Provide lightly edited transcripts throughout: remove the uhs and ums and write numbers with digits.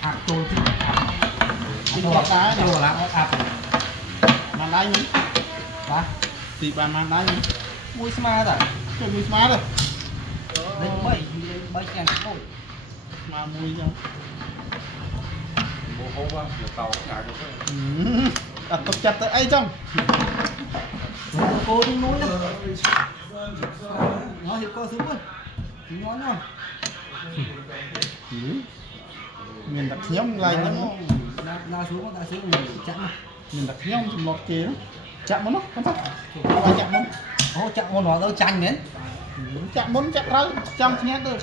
áp trôi thì có cái đồ là áp mà đáy nhỉ ba thì bà mà đáy nhỉ mùi smart à cái mùi smart rồi đấy bảy chén thôi mà mùi cho bố hố quá nhiều tàu cả được đặt tập chặt tới ấy trong cô đi núi nó thì cô xuống luôn ngon không mình đặt nhóm lại nhóm na xuống mình chặn mình đặt nhóm một kia chạm nó không sao qua chạm không ô chạm con nó đâu chanh đến chạm muốn chạm ra trong nhé được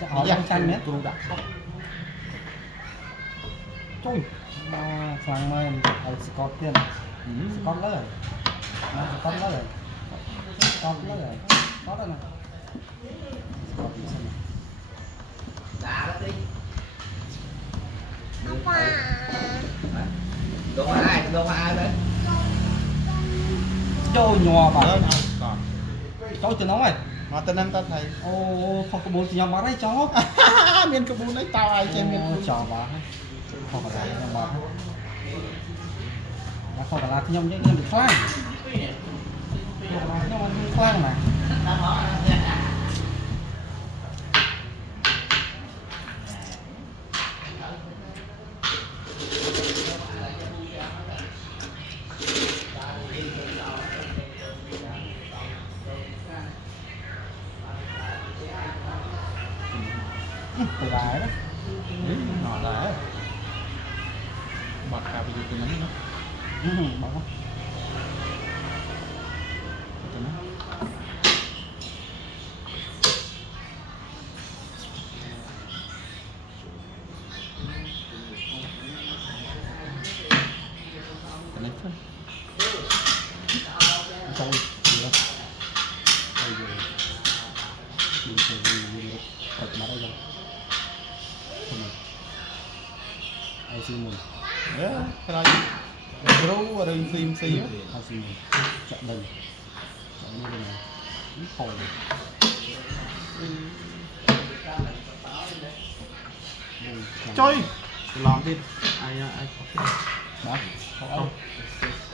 chạm ở trong chanh nhé tôi đặt trời sang mai ở Scott tiền Scott lấy rồi Scott lấy rồi Scott lấy rồi Scott đây này Scott đi xem đá đó đi đồ ai đấy trôi nhòa bảo trôi từ nó mày mà tên em ta thầy ô không có bốn thì nhau bán đấy chó miền có bốn đấy tao ai chơi miền chó bán không phải là nhau bán nó không phải là nhau những người khác nhưng mà khoan mà từ đá đó nhỏ đá bọt cả bị từ nấm nó bọt không từ nấm từ nấm thôi trôi đi thật mà đây rồi ai xin mình cái này rú ở đây phim xí ai xin mình chọn đây chọn như thế này ít hồi chơi làm đi ai đó không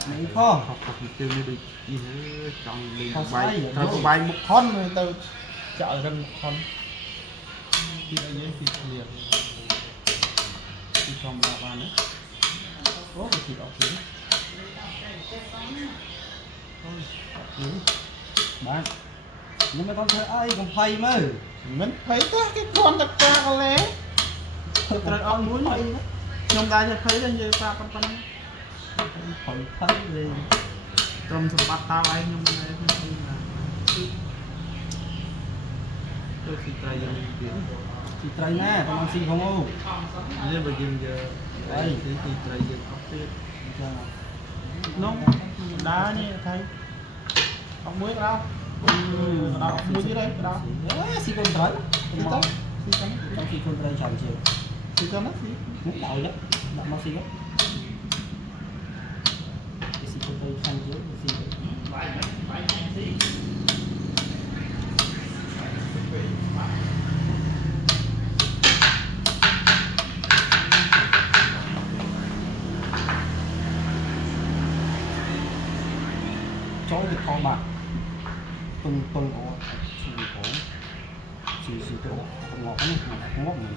mấy kho học tiêu mới được gì hết trong đi bay bay một con từ chợ gần một con khi ở dưới thì liền khi trong ba ba nữa có cái gì đó chứ bạn nhưng mà con thấy ai còn phay mà mình thấy cái con đặc ca có lẽ rồi ông muốn vậy đó nhưng taจะthấy là như ta con khỏi thấy liền trong sập bát tao anh nhưng mà không thấy là tôi thì trai dân tiền chị trai nè con ăn xin không ô nên bây giờ đây thì trai dân học tiếp nó đá như thấy ông muối đâu đâu muối dưới đây đâu xì con trái xì con trong xì con trái chào chiều xì con nó xì muốn đậu đấy đậu nó xì đó xì con trái xanh dưới xì chó được con bạc tung có xì chỗ ngọt này ngọt này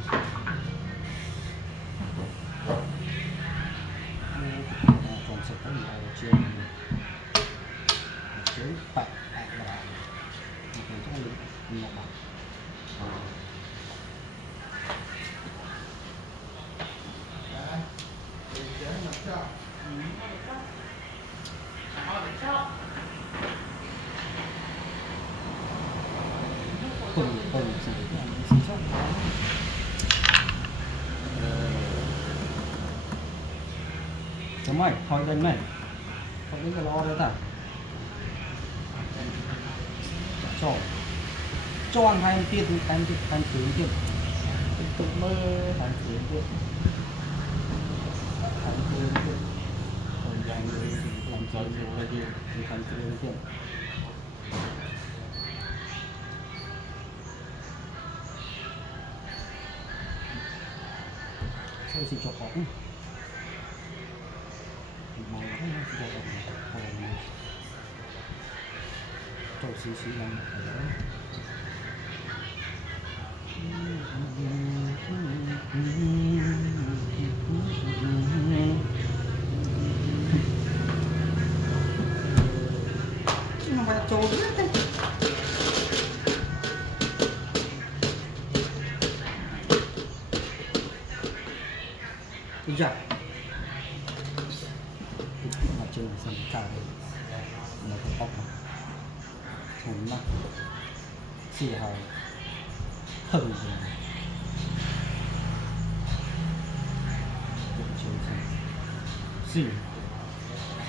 còn sẽ có nhiều trên dưới bạc là một cái trong lượng ngọt bạc từng xì chóc chấm mày thôi lên mày không đến cái lo đấy ta cho ăn hai tiền ăn tiền tự mơ ăn tiền còn dành làm cho nhiều thì ăn tiền cái gì cho có màu nó chỉ cho có trâu xí xí này nó phải trâu đấy bây giờ mặt trên là sân cao nó có bóc thùng mắt xì hào hầm rồi xì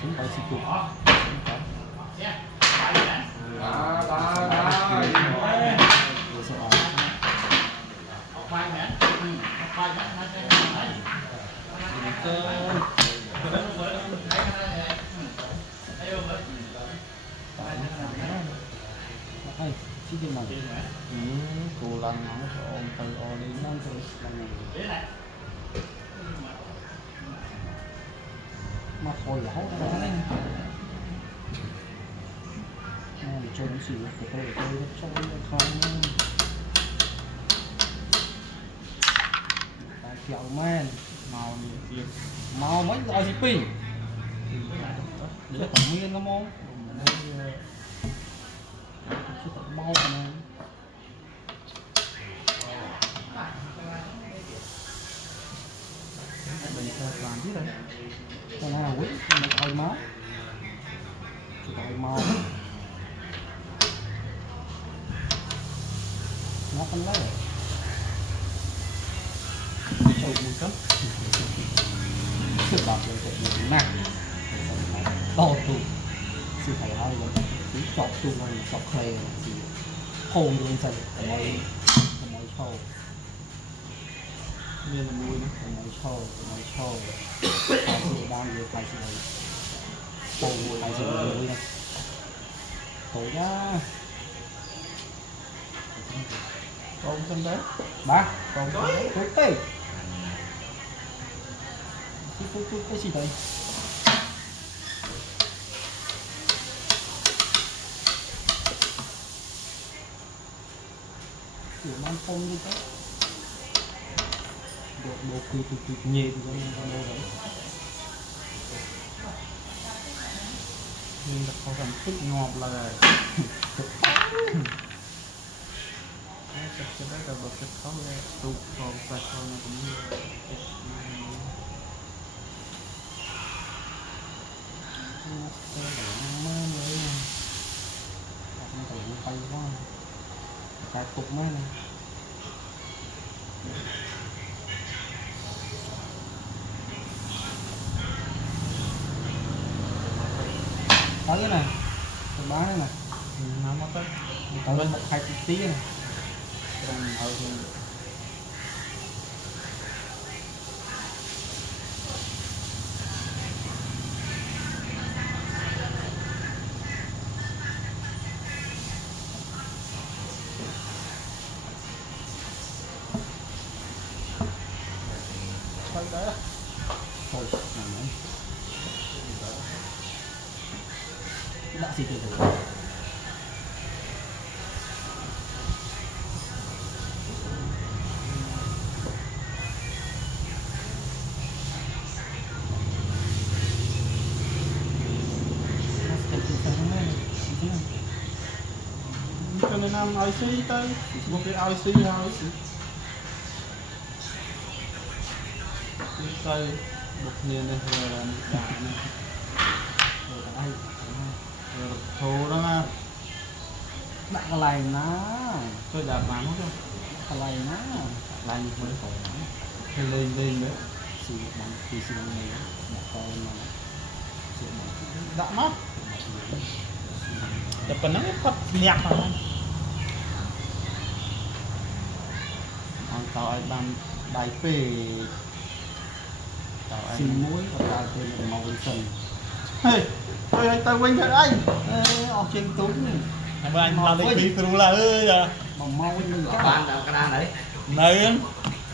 xì bài xì cục chỉ cái này cô lăng nó cho ông tay o đi nó thôi mà thôi là hốt nó lên để chơi nó xỉu để tôi chơi nó không ta kéo men màu mấy loại gì pì để tổng nguyên nó mong mau này mình sẽ làm chứ đây con nào quý mình coi máu coi máu nó phân lấy sâu một cấp sự bạc lên cái nặng to tu sự phải hơi rồi chỉ chọc tu này chọc khay gì hồn lên dần mày sâu nên là mùi nữa mày sâu phải sự đang về phải sự này hồn phải sự này này tối nhá con chân đấy ba con đấy tối tê cái gì đây kiểu mang phong như thế đồ cực nhẹ thì con đâu đấy nhưng là không cần thích ngọt là chắc chắn là bậc chất khó nghe tụ còn phải còn là cũng như tay quá cái cục mấy này tới cái này tôi bán cái này nó mất tới tới bên một hai tí này còn ở đấy thôi làm đấy đã gì từ từ cho nên làm IC tới một cái IC thôi tay một niên này rồi là cả này rồi thô đó nha đặt cái này nó tôi đạp bán hết rồi cái này nó lại mới khỏi lên lên đấy xì bằng xì bằng này một con mà xì bằng đã mấtแต่เป็นนักพัดเนียบมาเอาต่อไอ้ดำใบเป้ต่อไอ้ xì muối và ta tên là màu sần เฮ้ยเฮ้ยตะวิ่งเถอะไอ้ ở trên túi mà anh làm được tí từ là ơi à mà mau như bạn nào cái đàn đấy này anh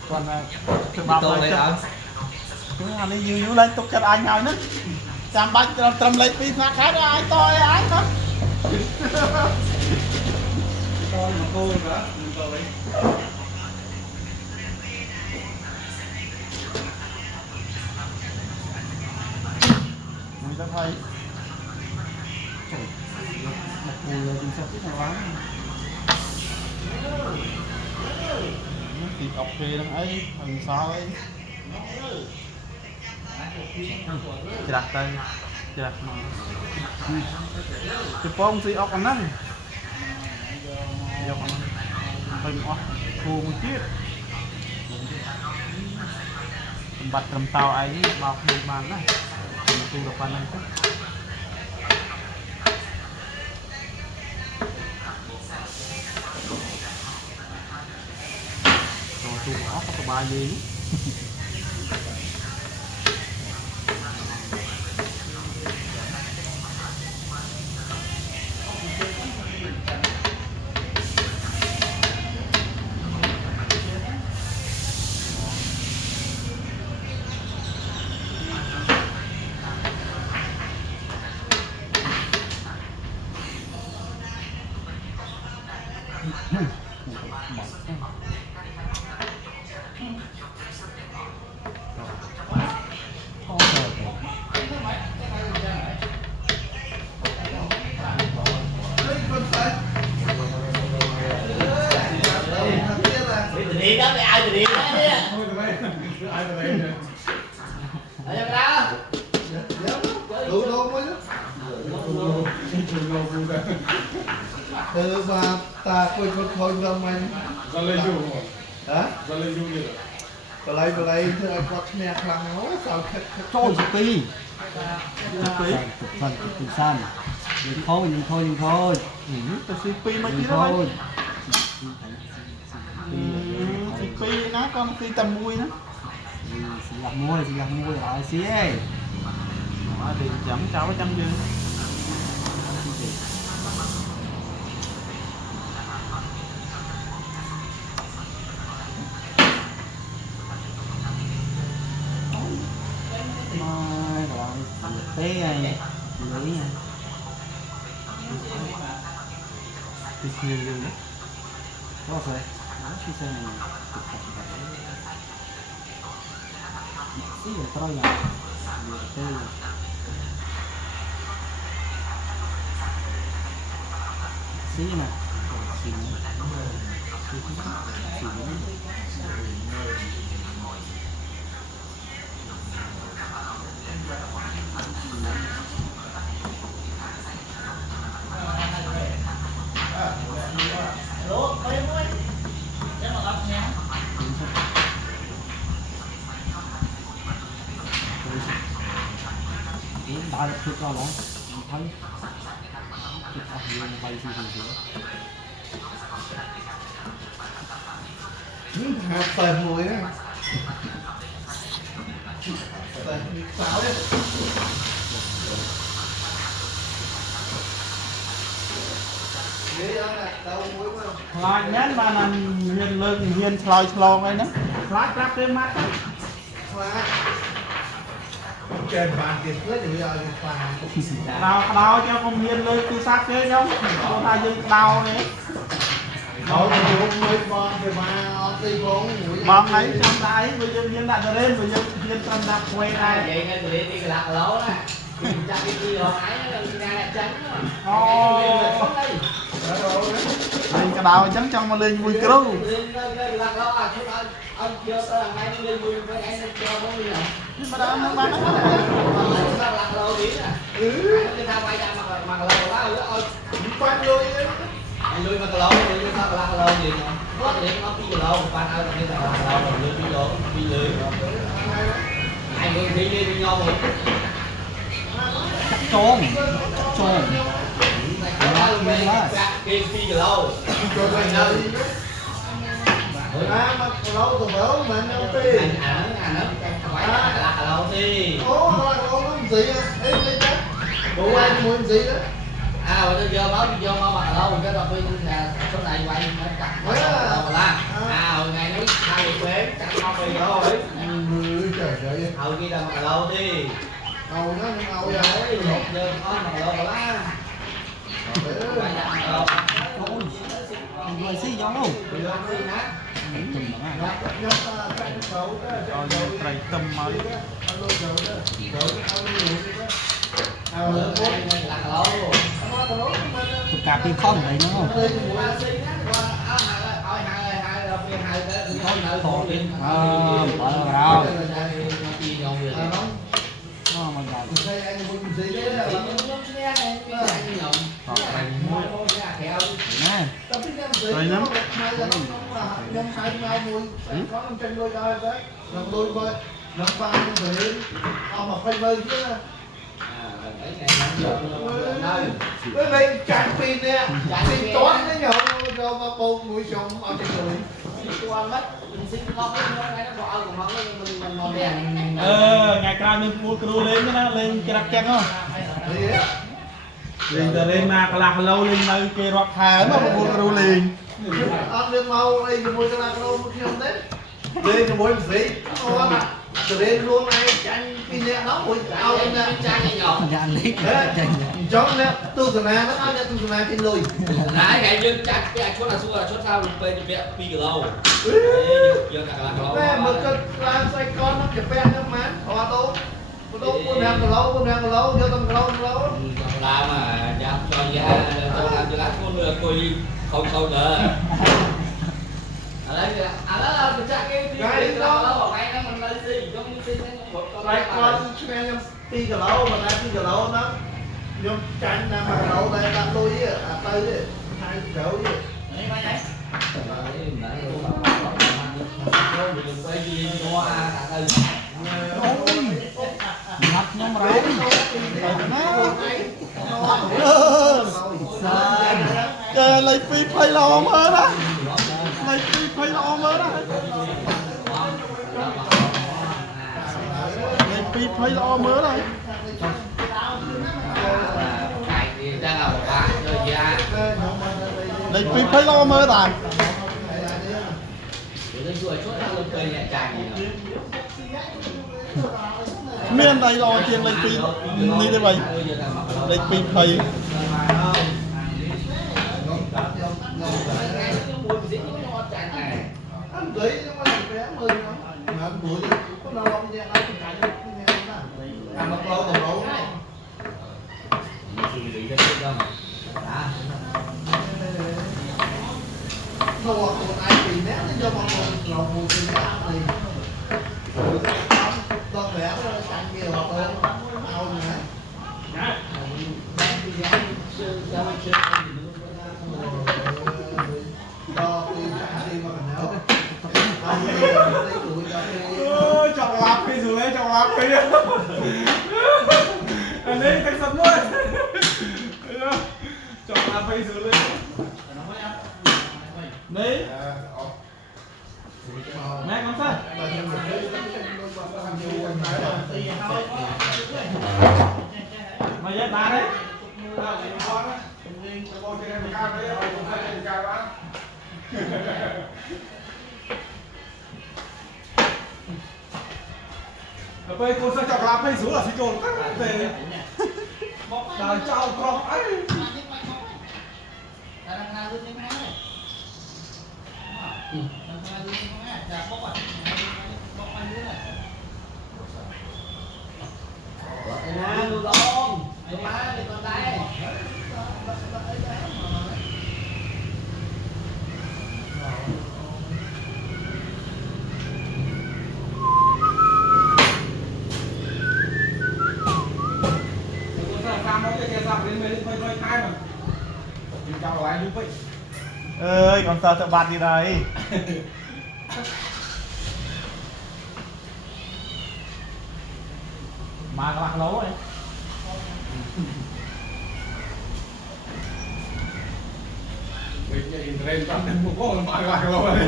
còn tô đây hả anh đi nhiều lên tục cho anh ngồi nữa chạm bánh trầm lấy pin ra khác ai tôi ai thôi tôi mà cô nữa tôi người ta thấy một mùi thì sao biết nào lắm thì ọc kia đang ấy làm sao ấy chỉ đặt tay chỉ đặt mà cái phong thì ọc anh nè ọc anh hình ọc khô một chiếc bật cầm tàu ấy bọc một bàn này tu được bàn này rồi tu ốc có ba gì đi đó mày ai từ đi đó đi ai từ đây ở trong đó đủ luôn mới từ mà ta quên con thôi không anh ra lên dù hả ra lên dù gì rồi thưa anh quạt nè khăn nó sao trôi một tí phần từ san nhưng thôi tôi CP mấy tí đó thôi CP nó con tí tầm mùi nó xì gạt môi lại xí ấy thì chẳng cháu cái chân dương rồi tế này lưỡi nha thì nhiều dương đấy có rồi nó khi xe này cực thật xí rồi tôi là tế xí nè xí lúa có đến muối để mà lọc nha đã được chút rồi thấy chút học viên bay hạt tèm mùi á sáo đấy lại nhắn mà là hiền lưng hiền lòi lòn ấy nữa lại ráp trên mắt trên bàn tiền cướp thì bây giờ đào cho con hiền lưng tu sát chứ giống con ta dưng đào này thôi thì cũng mới con thì mà đi con bọn ấy trong đấy bây giờ hiền đặt lên bây giờ hiền tâm đạp quay này vậy nên tụi đi cái lạc lỗ á cha cái gì rồi ấy ra là trắng lên cái đào trắng trong mà lên mùi kêu lạc lỗ à chứ ông chưa tới là ngay lên mùi với anh cho nó như nào nhưng mà đã nó bán nó lạc lỗ đi à cái thao bay ra mặc lỗ quá ơi quanh lui anh lui mặc lỗ thì sao lạc lỗ gì nhỉ có thì nó đi lỗ bạn ơi còn bây giờ lạc lỗ rồi lui lỗ đi lưới anh người đi nhau rồi trôn Kim phi lâu rồi mày nơi mà lâu từ béo mà đâu đi phải là lâu đi ố nó làm gì á em đi đó bộ anh muốn gì đó rồi tôi giờ báo video mà mặc lâu cái đầu tiên là số này quay nó chặt lâu là hồi ngày nó hai việc đến chặt không đi rồi trời hầu kia là mặc lâu đi Ngầu nó nhưng ngầu vậy. đấy một giờ con mặc lâu lá phải đặt mặc lâu Người xí giống không? rồi làm gì nè Nhóc ta cạnh xấu đó. ឲ្យយើងត្រីទឹមមក lạc lâu Tụi cà phê không đấy đúng không? qua xin á qua áo hai đồng tiền hai cái không nợ khổ đi Bỏ rồi. chi nhau người đấy Nó mà rồi. Nè. Rồi lắm. Với lại chặt pin nè, pin toán nó nhậu rồi mà bồn mũi sùng ở trên người. qua mất mình xin con cái nó gọi của mình ngon đèn ថ្ងៃក្រោយមានគួរគ្រូលេងណាលេងក្រាក់ចឹងហ៎លេងតែលេងមកកន្លះគីឡូលេងនៅគេរាប់ខែមកគួរគ្រូលេង អត់មានមកអីជាមួយកន្លះគីឡូមួយខ្ញុំទេលេងជាមួយម្សីអត់ណាទៅរៀនខ្លួនឯងចាញ់ពីអ្នកនោះមួយឲ្យអ្នក trang nhỏ Dạ lấy. អញ្ចឹងអ្នកទស្សនាហ្នឹងឲ្យអ្នកទស្សនាគេលុយ đấy cái dương trang cái chốt là xua là chốt sao mình về vẽ pi cái lâu dương cả là តែមើលគិតឡើងស្អីកនទៅពាក់ហ្នឹងមែនអត់ទៅទៅ4 5គីឡូ4 5គីឡូយកទៅគីឡូគីឡូ là mà dám cho ra cho làm cho lá con lừa coi không không nữa đấy là mình chắc cái đó cái nó mình lên gì giống như xin một con តែគាត់ឈ្នះខ្ញុំ2គីឡូមិនដែរ2គីឡូហ្នឹងខ្ញុំចាញ់តាម1គីឡូដែរដាក់លុយអាទៅទេថៃក្រោយ đấy mấy đấy quay gì qua cả từ Mặt nhóm rồi. Trời lấy phi phây lò mơ đó lấy phi phây lò mơ đó lấy phi phây lò mơ đó đang là một bạn rồi ra lấy phi phây lò mơ rồi lên chùa chốt là lên cây nhẹ chàng gì miền này lo chuyện lấy phi như thế vậy lấy phi phây anh gửi nó có làm vé 10 không mà anh buổi có lâu không nha anh chạy được nghe đó ăn một lâu còn lâu này thua tụi ai thì né nó cho mọi người lòng mùi tình cảm thì con vẽ nó chạy nhiều hơn ao nữa cho đi mà nếu chọn lạp đi rồi lấy chọn lạp đi anh ấy thành sập luôn chọn lạp đi rồi lấy đấy mẹ con sao mày dắt ba đấy bây cô sẽ chọc lạp hay xuống là xí cồn tắt về đời trao con ấy nè lưu con má đi con đây ơi còn sao sợ bạt gì đây mà các bạn lấu ấy mình lên tắm đến một cô mà các bạn lấu ấy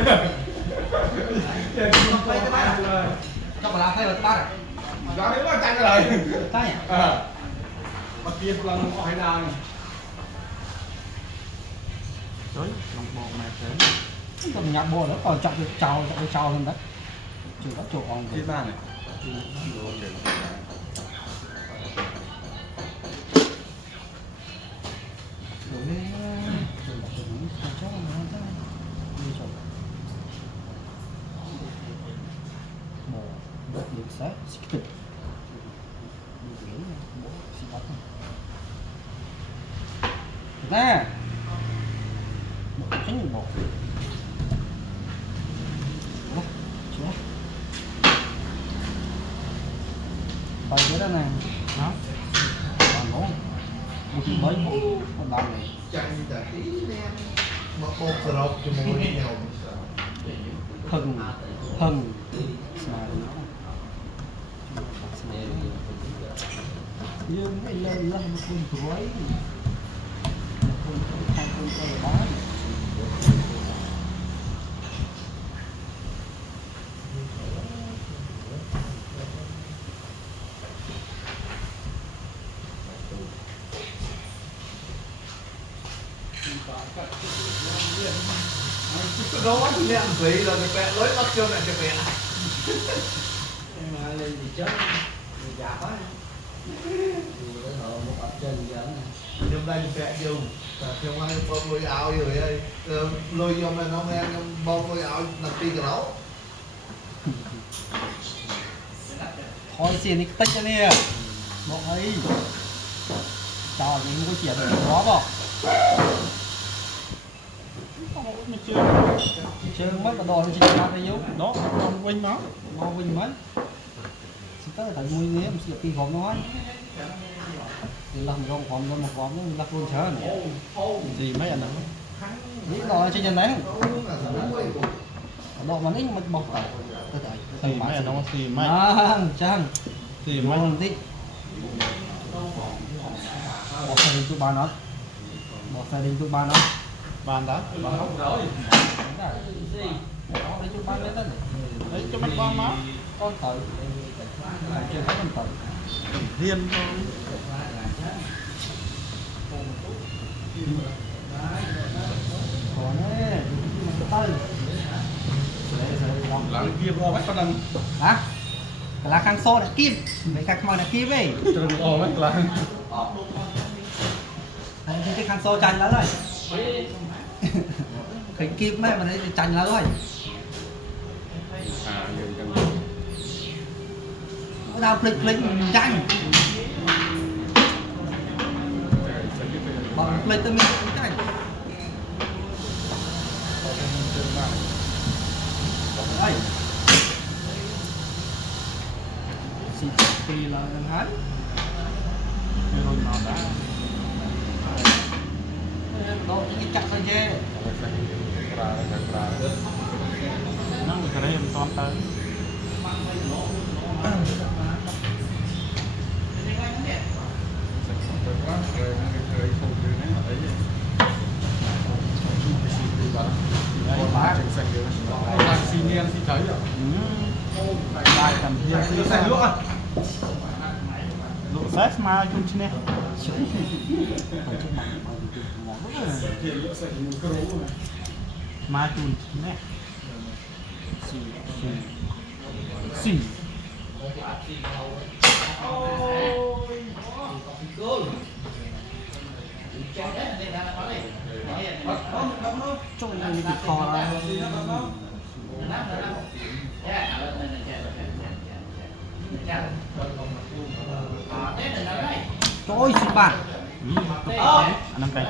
Các bạn thấy là bác à? đó đấy là chanh rồi Tay nhỉ? mà kia là nó hỏi nào đấy lòng bò này thế Còn nhạc bò nó còn chọc được trào lên đấy. Chỉ có chỗ on kia ba này nè bộ chính bộ bài cái đó này nó còn ngon một mấy còn đau này Chanh đã tí đen. Mà bột sờ rộp cho mùi nhiều. hừng xài nó dương cái lên lên một con chuối hai con cây bán Cái đó thì nè vị là mẹ lối bắt cho mẹ cho mẹ. Mà lên thì chết người già quá một ập trên giờ này Nhưng đây mẹ dùng. Trong ai bông lôi áo rồi ấy. Lôi vô mà nó nghe bông lôi áo làm ti cái đó. thôi xin đi tích cho nè bộ ấy trời mình không có chuyện được đó bỏ chơi mất là đồ nó chỉ là cái yếu đó con quên nó mau quên mất chỉ tới tại mùi nế mình sẽ tìm phòng nó thì làm con phòng nó một phòng nó lắc luôn chớ này gì mấy anh đó những đồ trên nhân đấy đồ mà ít mình bọc tàu thì mấy anh nó thì mấy chăng thì mấy mấy một tí bỏ xe đi tụi ba nó bỏ xe đi tụi ba nó bàn đó bỏ đi tụi ba lên đó đấy cho mấy con nó con tự chưa thấy con tự riêng thôi còn đấy tư làm kia vô mấy con lần hả là khang xô là kim mấy khang mồi là kim ấy trường ồ mấy lần thấy cái khang xô chanh đó rồi cái kim ấy mà thấy chanh đó rồi à dừng chân nó đào phịch chanh bọn phịch tôi mình cũng chanh đây xịt thì là gần hết rồi nó đã đó cái chặt thôi chứ nó người ta em toàn tới xin em xin thấy rồi đại cầm hiên xin xanh lúa lúa xét mà chung chứ nè mà chung chứ nè xì trông này bị kho ra trời ơi xịt bạn anh em đây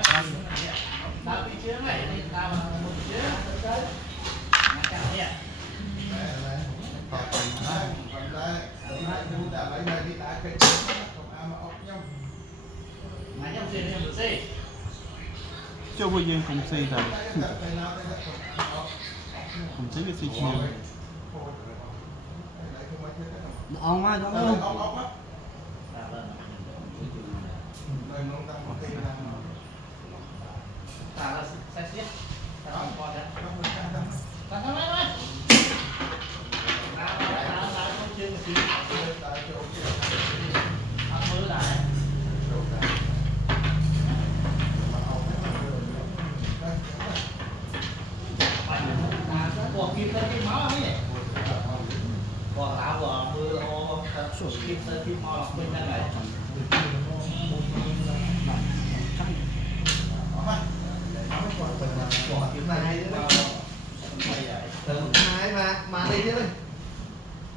chưa bao giờ cùng xì rồi cùng xí cái xì chiều ông á giống luôn Còn kim tới cái máu ấy. Còn áo vừa lọc mưa ô kịp sơ kịp mò lọc bên đây này hai mà đi chứ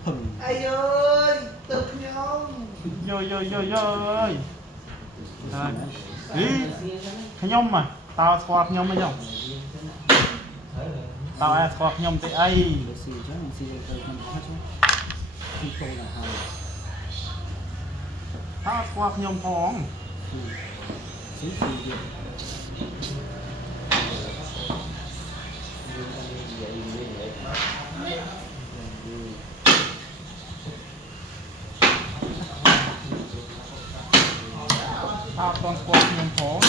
hừng ai ơi tự nhau Vô vô vô vô ơi. Rồi. Ý. Nhóm mà. Tao squat nhóm mấy nhóm. Tao ai squat nhóm tới ai. xì chứ mình xì từ mình hết chứ khi tôi là hai Tao squat nhóm phong. xí xì gì Tao toàn squat nhóm phong.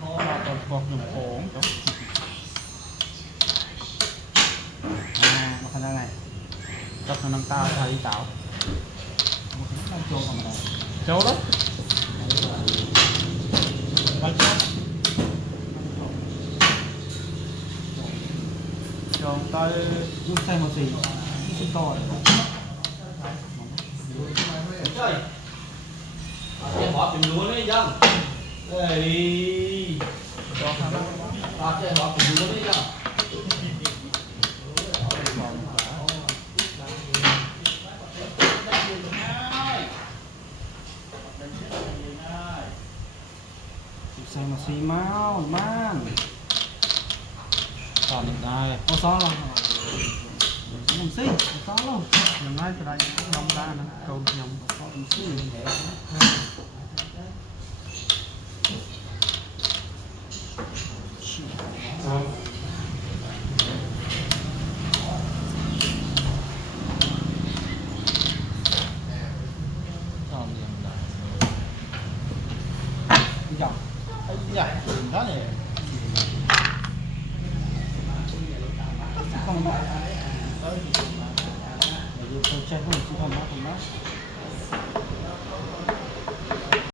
Tao toàn squat nhóm phong. một khả năng này Rất là nâng tao thầy tạo. một khả năng trôn vào đây Châu đó. Bao châu. Châu tới giúp xem một gì giúp to trời chơi bỏ tìm lúa đấy dân đây chơi bỏ tìm lúa đấy dân xem một xì máu man còn đây. ô xó rồi một xì xó luôn Nhầm nói cho đây nông ra nè. Câu nhầm. xó một xì đi dòng Dạ, đó này. không để tôi check không chứ không nó